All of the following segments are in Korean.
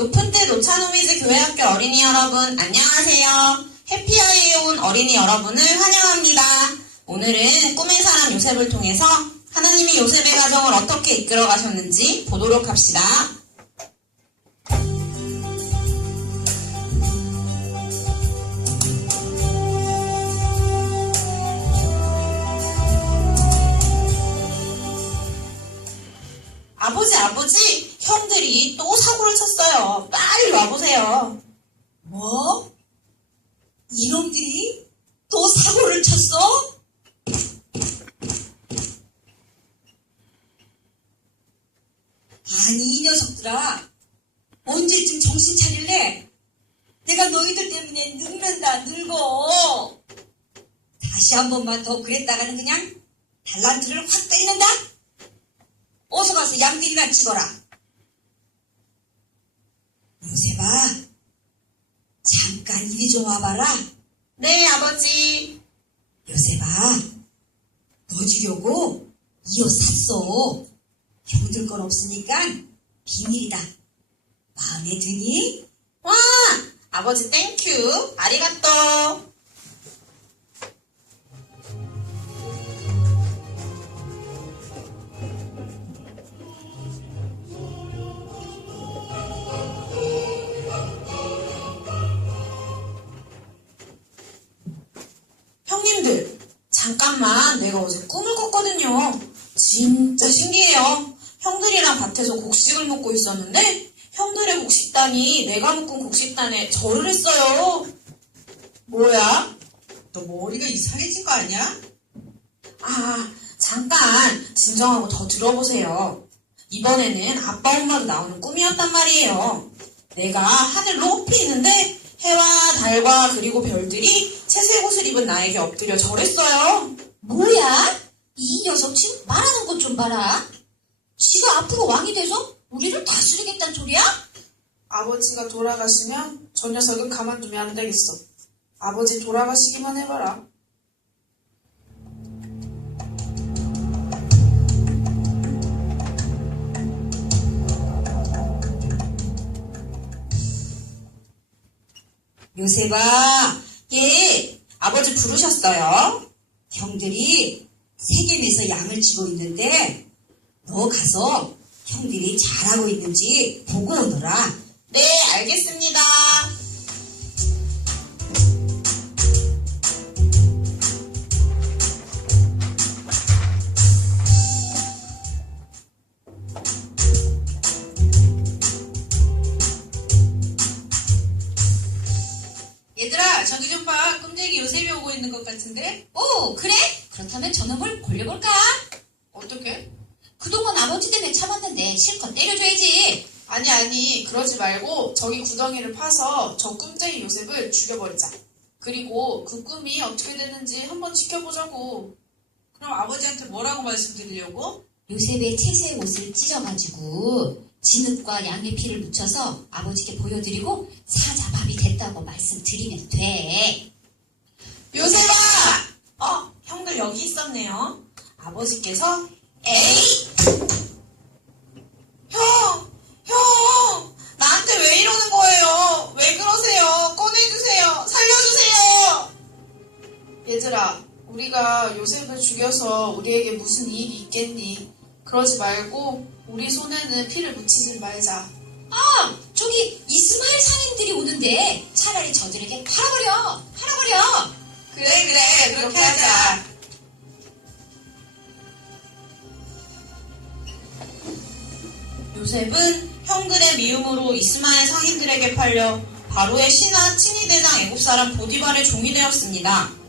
높은 뜻 노차노미즈 교회학교 어린이 여러분 안녕하세요. 해피아이에 온 어린이 여러분을 환영합니다. 오늘은 꿈의 사람 요셉을 통해서 하나님이 요셉의 가정을 어떻게 이끌어 가셨는지 보도록 합시다. 아버지, 아버지, 형들이 또 사고를 쳤어요. 빨리 와보세요. 뭐? 이놈들이 또 사고를 쳤어? 아니 이 녀석들아 언제쯤 정신 차릴래? 내가 너희들 때문에 늙는다 늙어 다시 한 번만 더 그랬다가는 그냥 달란트를 확 때린다 어서 가서 양들이나 찍어라 요새봐 잠깐 이리 좀 와봐라. 네, 아버지. 요새봐. 너 주려고 이 옷 샀어. 형들 건 없으니까 비밀이다. 마음에 드니? 와, 아버지 땡큐. 아리가또. 잠깐만 내가 어제 꿈을 꿨거든요. 진짜 신기해요. 형들이랑 밭에서 곡식을 먹고 있었는데 형들의 곡식단이 내가 묶은 곡식단에 절을 했어요. 뭐야? 너 머리가 이상해진 거 아니야? 아, 잠깐 진정하고 더 들어보세요. 이번에는 아빠 엄마도 나오는 꿈이었단 말이에요. 내가 하늘 높이 있는데 해와 달과 그리고 별들이 채색 옷을 입은 나에게 엎드려 절했어요. 뭐야? 이 녀석 지금 말하는 것 좀 봐라. 지가 앞으로 왕이 돼서 우리를 다스리겠다는 소리야? 아버지가 돌아가시면 저 녀석은 가만두면 안 되겠어. 아버지 돌아가시기만 해봐라. 요새봐. 예, 아버지 부르셨어요? 형들이 세겜에서 양을 치고 있는데 너 가서 형들이 잘하고 있는지 보고 오너라. 네, 알겠습니다. 얘들아 저기 좀 봐. 끔쟁이 요셉이 오고 있는 것 같은데? 오, 그래? 그렇다면 저놈을 골려볼까? 어떻게? 그동안 아버지 때문에 참았는데 실컷 때려줘야지. 아니 아니 그러지 말고 저기 구덩이를 파서 저 꿈쟁이 요셉을 죽여버리자. 그리고 그 꿈이 어떻게 되는지 한번 지켜보자고. 그럼 아버지한테 뭐라고 말씀드리려고? 요셉의 채색 옷을 찢어가지고 진흙과 양의 피를 묻혀서 아버지께 보여드리고 사자밥이 됐다고 말씀드리면 돼. 요셉아! 어, 형들 여기 있었네요. 아버지께서, 에이! 형! 형! 나한테 왜 이러는 거예요? 왜 그러세요? 꺼내주세요! 살려주세요! 얘들아 우리가 요셉을 죽여서 우리에게 무슨 이익이 있겠니? 그러지 말고 우리 손에는 피를 묻히지 말자. 아, 저기 이스마엘 상인들이 오는데 차라리 저들에게 팔아버려. 팔아버려. 그래 그래 그렇게 하자. 요셉은 형들의 미움으로 이스마엘 상인들에게 팔려 바로의 신하 친위 대장 애굽 사람 보디발의 종이 되었습니다.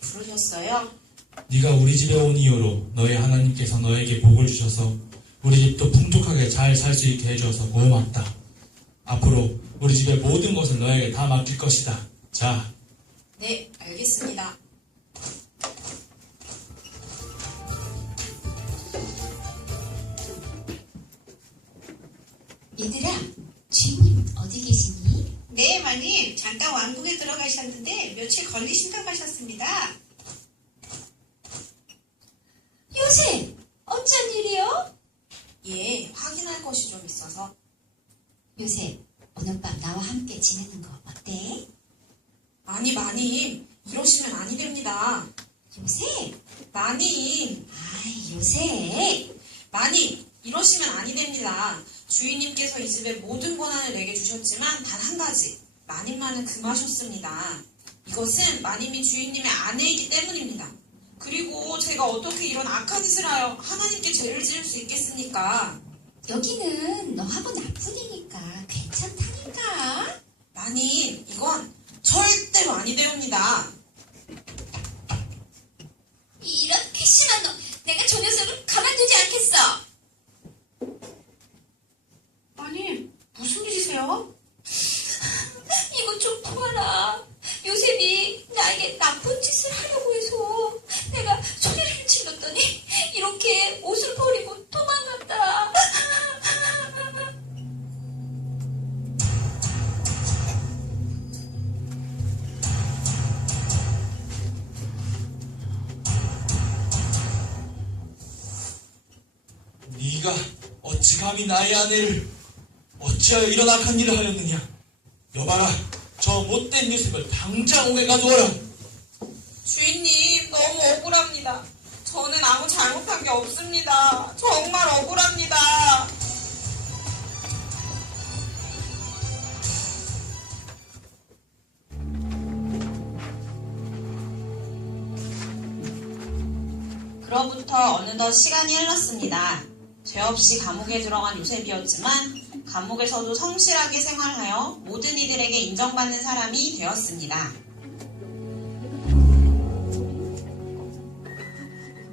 부르셨어요? 네가 우리 집에 온 이후로 너희 하나님께서 너에게 복을 주셔서 우리 집도 풍족하게 잘 살 수 있게 해주어서 고맙다. 앞으로 우리 집의 모든 것을 너에게 다 맡길 것이다. 자. 네, 알겠습니다. 얘들아, 주인님 어디 계시니? 네, 마님. 잠깐 왕궁에 들어가셨는데 며칠 걸리신다고 하셨어요. 예, 확인할 것이 좀 있어서. 요새 오늘 밤 나와 함께 지내는 거 어때? 아니, 마님. 이러시면 아니 됩니다. 요새? 마님. 아이, 요새. 마님, 이러시면 아니 됩니다. 주인님께서 이 집의 모든 권한을 내게 주셨지만 단 한 가지. 마님만은 금하셨습니다. 이것은 마님이 주인님의 아내이기 때문입니다. 그리고 제가 어떻게 이런 악한 짓을 하여 하나님께 죄를 지을 수 있겠습니까? 여기는 너하고 나뿐이니까 괜찮다니까. 마님, 이건 절대로 아니 되옵 네가 어찌 감히 나의 아내를 어찌하여 이런 악한 일을 하였느냐? 여봐라, 저 못된 요셉을 당장 옥에 가두어라. 주인님, 너무 억울합니다. 저는 아무 잘못한 게 없습니다. 정말 억울합니다. 그로부터 어느덧 시간이 흘렀습니다. 죄 없이 감옥에 들어간 요셉이었지만 감옥에서도 성실하게 생활하여 모든 이들에게 인정받는 사람이 되었습니다.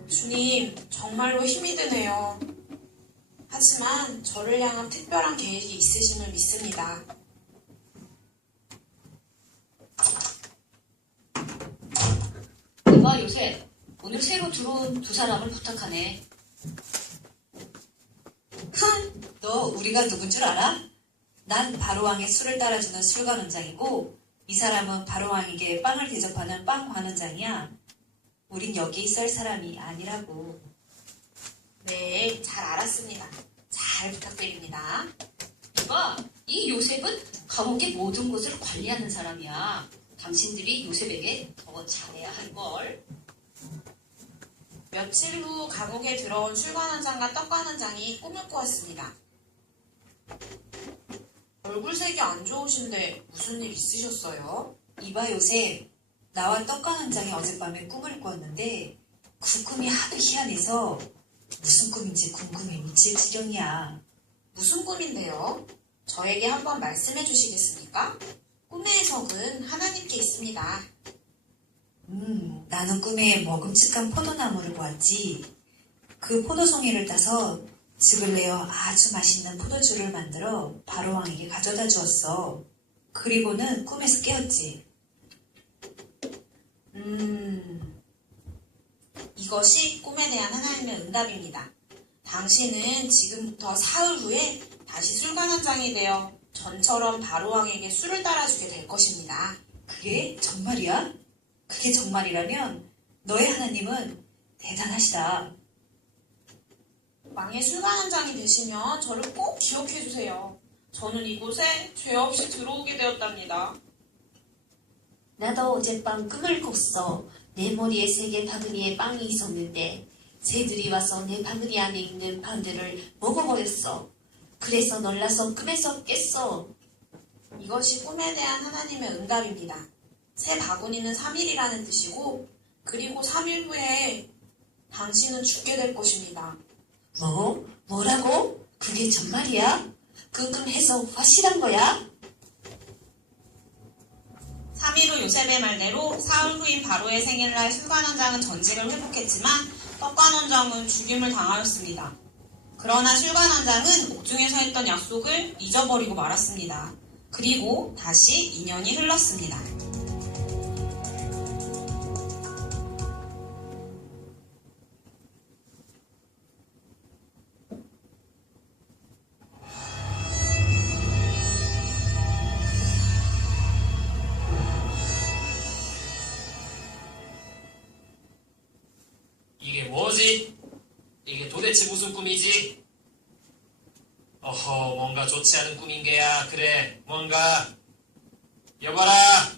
주님, 정말로 힘이 드네요. 하지만 저를 향한 특별한 계획이 있으심을 믿습니다. 이봐 요새 오늘 새로 들어온 두 사람을 부탁하네. 흥, 너 우리가 누군 줄 알아? 난 바로왕의 술을 따라주는 술관원장이고 이 사람은 바로왕에게 빵을 대접하는 빵 관원장이야. 우린 여기 있을 사람이 아니라고. 네, 잘 알았습니다. 잘 부탁드립니다. 이봐 이 요셉은 감옥의 모든 것을 관리하는 사람이야. 당신들이 요셉에게 더 잘해야 할 걸. 며칠 후 감옥에 들어온 술관원장과 떡관원장이 꿈을 꾸었습니다. 얼굴색이 안 좋으신데 무슨 일 있으셨어요? 이봐 요새 나와 떡관원장이 어젯밤에 꿈을 꾸었는데 그 꿈이 하도 희한해서 무슨 꿈인지 궁금해 미칠 지경이야. 무슨 꿈인데요? 저에게 한번 말씀해 주시겠습니까? 꿈의 해석은 하나님께 있습니다. 음, 나는 꿈에 먹음직한 포도나무를 보았지. 그 포도송이를 따서 즙을 내어 아주 맛있는 포도주를 만들어 바로왕에게 가져다 주었어. 그리고는 꿈에서 깨었지. 음, 이것이 꿈에 대한 하나님의 응답입니다. 당신은 지금부터 사흘 후에 다시 술관원장이 되어 전처럼 바로왕에게 술을 따라주게 될 것입니다. 그게 정말이야? 그게 정말이라면 너의 하나님은 대단하시다. 왕의 술관원장이 되시면 저를 꼭 기억해 주세요. 저는 이곳에 죄 없이 들어오게 되었답니다. 나도 어젯밤 꿈을 꿨어. 내 머리에 세 개 바구니에 빵이 있었는데 새들이 와서 내 바구니 안에 있는 빵들을 먹어버렸어. 그래서 놀라서 꿈에서 깼어. 이것이 꿈에 대한 하나님의 응답입니다. 새 바구니는 3일이라는 뜻이고, 그리고 3일 후에 당신은 죽게 될 것입니다. 뭐? 뭐라고? 그게 정말이야? 해석 확실한 거야? 3일 후 요셉의 말대로 사흘 후인 바로의 생일날 술관원장은 전직을 회복했지만 떡관원장은 죽임을 당하였습니다. 그러나 술관원장은 옥중에서 했던 약속을 잊어버리고 말았습니다. 그리고 다시 2년이 흘렀습니다. 뭐지? 이게 도대체 무슨 꿈이지? 어허, 뭔가 좋지 않은 꿈인 게야. 그래, 뭔가. 여봐라.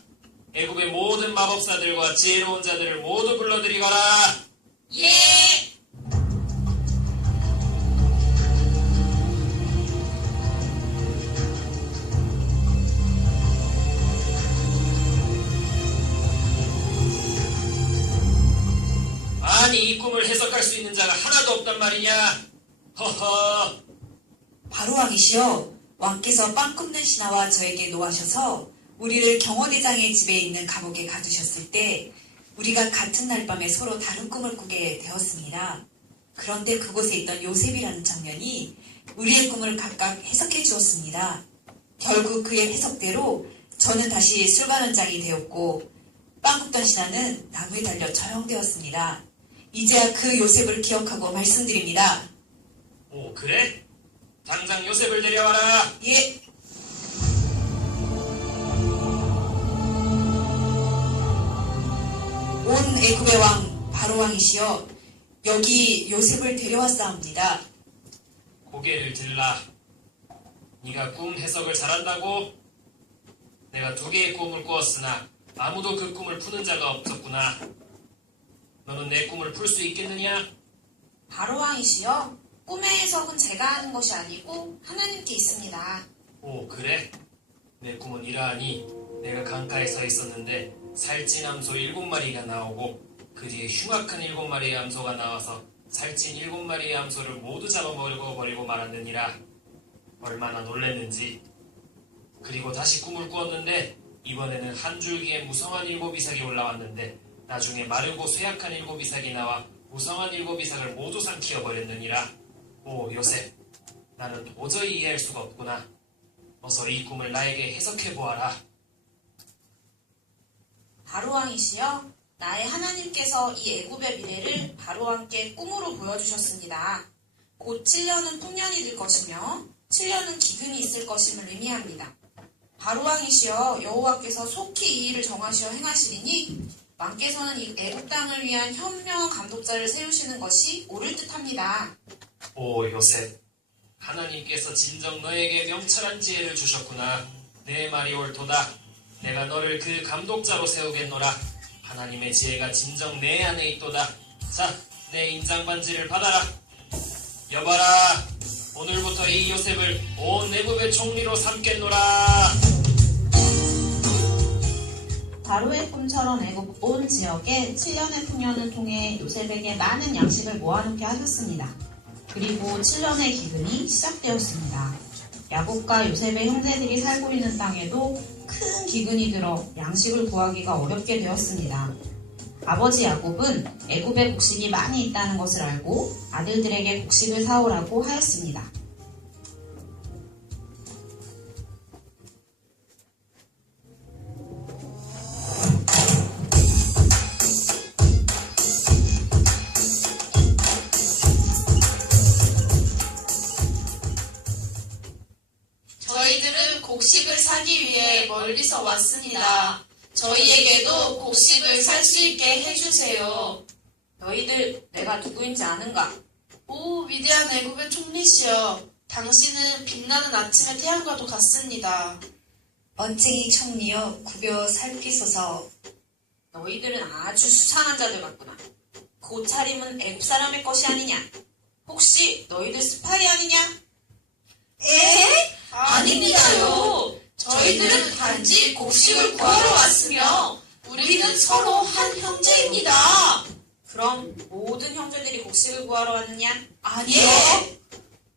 애굽의 모든 마법사들과 지혜로운 자들을 모두 불러들이거라. 예! 수 있는 자가 하나도 없단 말이냐? 허허, 바로왕이시여 왕께서 빵 굽는 신하와 저에게 노하셔서 우리를 경호대장의 집에 있는 감옥에 가두셨을 때 우리가 같은 날 밤에 서로 다른 꿈을 꾸게 되었습니다. 그런데 그곳에 있던 요셉이라는 청년이 우리의 꿈을 각각 해석해 주었습니다. 결국 그의 해석대로 저는 다시 술관원장이 되었고 빵 굽던 신하는 나무에 달려 처형되었습니다. 이제야 그 요셉을 기억하고 말씀드립니다. 오, 그래? 당장 요셉을 데려와라! 예, 온 애굽의 왕 바로 왕이시여 여기 요셉을 데려왔사옵니다. 고개를 들라. 네가 꿈 해석을 잘한다고? 내가 두 개의 꿈을 꾸었으나 아무도 그 꿈을 푸는 자가 없었구나. 너는 내 꿈을 풀 수 있겠느냐? 바로왕이시여 꿈의 해석은 제가 하는 것이 아니고 하나님께 있습니다. 오, 그래? 내 꿈은 이러하니 내가 강가에 서 있었는데 살찐 암소 일곱 마리가 나오고 그 뒤에 흉악한 일곱 마리의 암소가 나와서 살찐 일곱 마리의 암소를 모두 잡아먹어 버리고 말았느니라. 얼마나 놀랬는지. 그리고 다시 꿈을 꾸었는데 이번에는 한 줄기에 무성한 일곱 이삭이 올라왔는데 나중에 마르고 쇠약한 일곱 이삭이 나와 무성한 일곱 이삭을 모두 삼키어 버렸느니라. 오 요셉, 나는 도저히 이해할 수가 없구나. 어서 이 꿈을 나에게 해석해 보아라. 바로왕이시여 나의 하나님께서 이 애굽의 미래를 바로왕께 꿈으로 보여주셨습니다. 곧 7년은 풍년이 될 것이며 7년은 기근이 있을 것임을 의미합니다. 바로왕이시여 여호와께서 속히 이 일을 정하시어 행하시리니 왕께서는 이 애굽 땅을 위한 현명한 감독자를 세우시는 것이 옳을 듯합니다. 오 요셉, 하나님께서 진정 너에게 명철한 지혜를 주셨구나. 내 말이 옳도다. 내가 너를 그 감독자로 세우겠노라. 하나님의 지혜가 진정 내 안에 있도다. 자, 내 인장 반지를 받아라. 여봐라, 오늘부터 이 요셉을 온 애굽의 총리로 삼겠노라. 바로의 꿈처럼 애굽 온 지역에 7년의 풍년을 통해 요셉에게 많은 양식을 모아놓게 하셨습니다. 그리고 7년의 기근이 시작되었습니다. 야곱과 요셉의 형제들이 살고 있는 땅에도 큰 기근이 들어 양식을 구하기가 어렵게 되었습니다. 아버지 야곱은 애굽에 곡식이 많이 있다는 것을 알고 아들들에게 곡식을 사오라고 하였습니다. 곡식을 사기 위해 멀리서 왔습니다. 저희에게도 곡식을 살 수 있게 해주세요. 너희들 내가 누구인지 아는가? 오, 위대한 애굽의 총리시여. 당신은 빛나는 아침의 태양과도 같습니다. 멋쟁이 총리여 구벼 살피소서 너희들은 아주 수상한 자들 같구나. 그 옷차림은 애굽 사람의 것이 아니냐? 혹시 너희들 스파이 아니냐? 에? 아닙니다요. 저희들은 단지 곡식을 구하러 왔으며 우리는 서로 한 형제입니다. 그럼 모든 형제들이 곡식을 구하러 왔느냐? 아니요.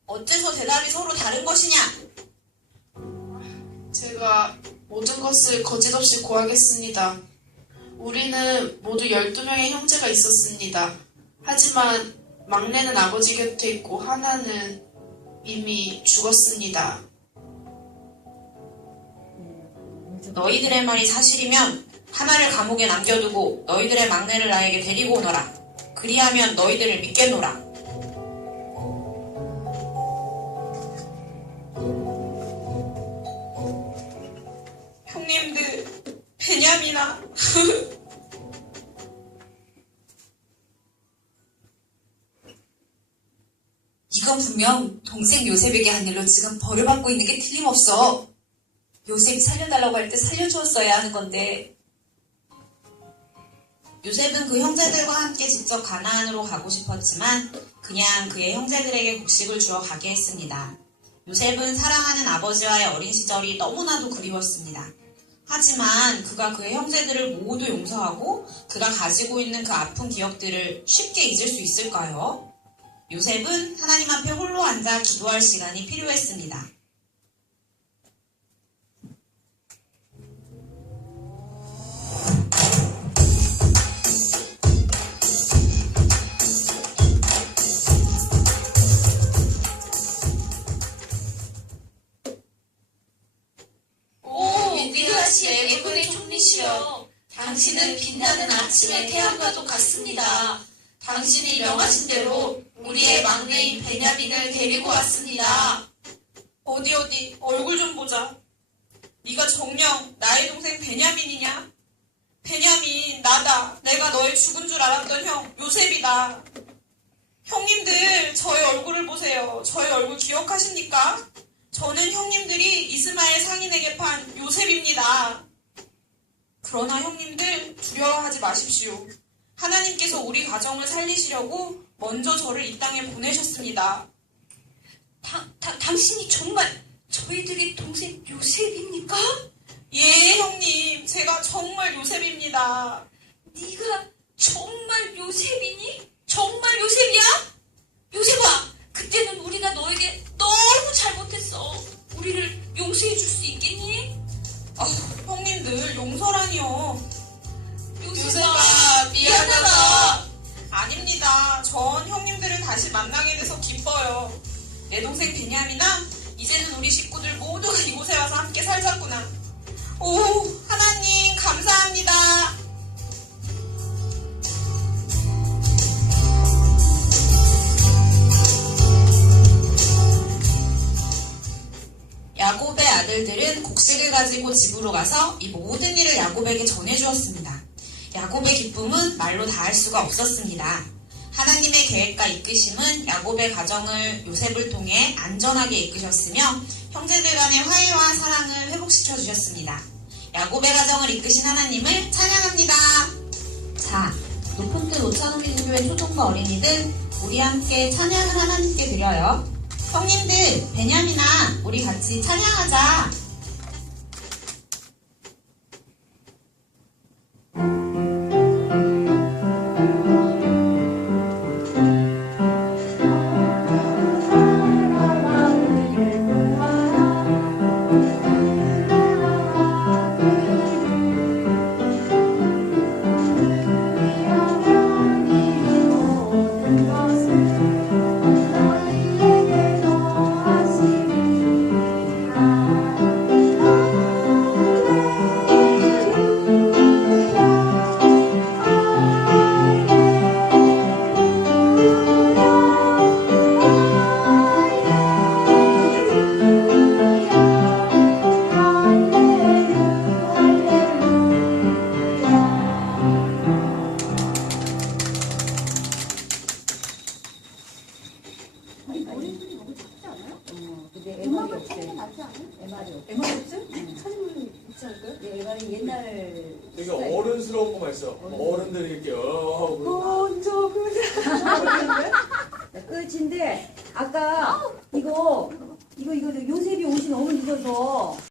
어째서 대답이 서로 다른 것이냐? 제가 모든 것을 거짓없이 고하겠습니다. 우리는 모두 12명의 형제가 있었습니다. 하지만 막내는 아버지 곁에 있고 하나는 이미 죽었습니다. 너희들의 말이 사실이면 하나를 감옥에 남겨두고 너희들의 막내를 나에게 데리고 오너라. 그리하면 너희들을 믿겠노라. 형님들, 베냐미나. 분명 동생 요셉에게 한 일로 지금 벌을 받고 있는 게 틀림없어. 요셉이 살려달라고 할 때 살려주었어야 하는 건데 요셉은 그 형제들과 함께 직접 가나안으로 가고 싶었지만 그냥 그의 형제들에게 곡식을 주어 가게 했습니다. 요셉은 사랑하는 아버지와의 어린 시절이 너무나도 그리웠습니다. 하지만 그가 그의 형제들을 모두 용서하고 그가 가지고 있는 그 아픈 기억들을 쉽게 잊을 수 있을까요? 요셉은 하나님 앞에 홀로 앉아 기도할 시간이 필요했습니다. 당신은 빛나는 아침의 태양과도 같습니다. 당신이 명하신 대로 우리의 막내인 베냐민을 데리고 왔습니다. 어디 어디 얼굴 좀 보자. 네가 정녕 나의 동생 베냐민이냐? 베냐민 나다. 내가 너의 죽은 줄 알았던 형 요셉이다. 형님들 저의 얼굴을 보세요. 저의 얼굴 기억하십니까? 저는 형님들이 이스마엘 상인에게 판 요셉입니다. 그러나 형님들 두려워하지 마십시오. 하나님께서 우리 가정을 살리시려고 먼저 저를 이 땅에 보내셨습니다. 다, 다, 당신이 정말 저희들의 동생 요셉입니까? 예, 형님. 제가 정말 요셉입니다. 네가 정말 요셉이니? 정말 요셉이야? 요셉아, 그때는 우리가 너에게 너무 잘못했어. 우리를 용서해 줄 수 있겠니? 아, 형님들, 용서라니요. 요셉아, 미안하다. 아닙니다. 전 형님들을 다시 만나게 돼서 기뻐요. 내 동생 베냐미나 이제는 우리 식구들 모두가 이곳에 와서 함께 살자꾸나. 오, 하나님, 감사합니다. 아들들은 곡식을 가지고 집으로 가서 이 모든 일을 야곱에게 전해주었습니다. 야곱의 기쁨은 말로 다할 수가 없었습니다. 하나님의 계획과 이끄심은 야곱의 가정을 요셉을 통해 안전하게 이끄셨으며 형제들 간의 화해와 사랑을 회복시켜 주셨습니다. 야곱의 가정을 이끄신 하나님을 찬양합니다. 자, 높은 뜻 오차노미 교회 초등부 어린이들 우리 함께 찬양을 하나님께 드려요. 형님들, 베냐민아, 우리 같이 찬양하자.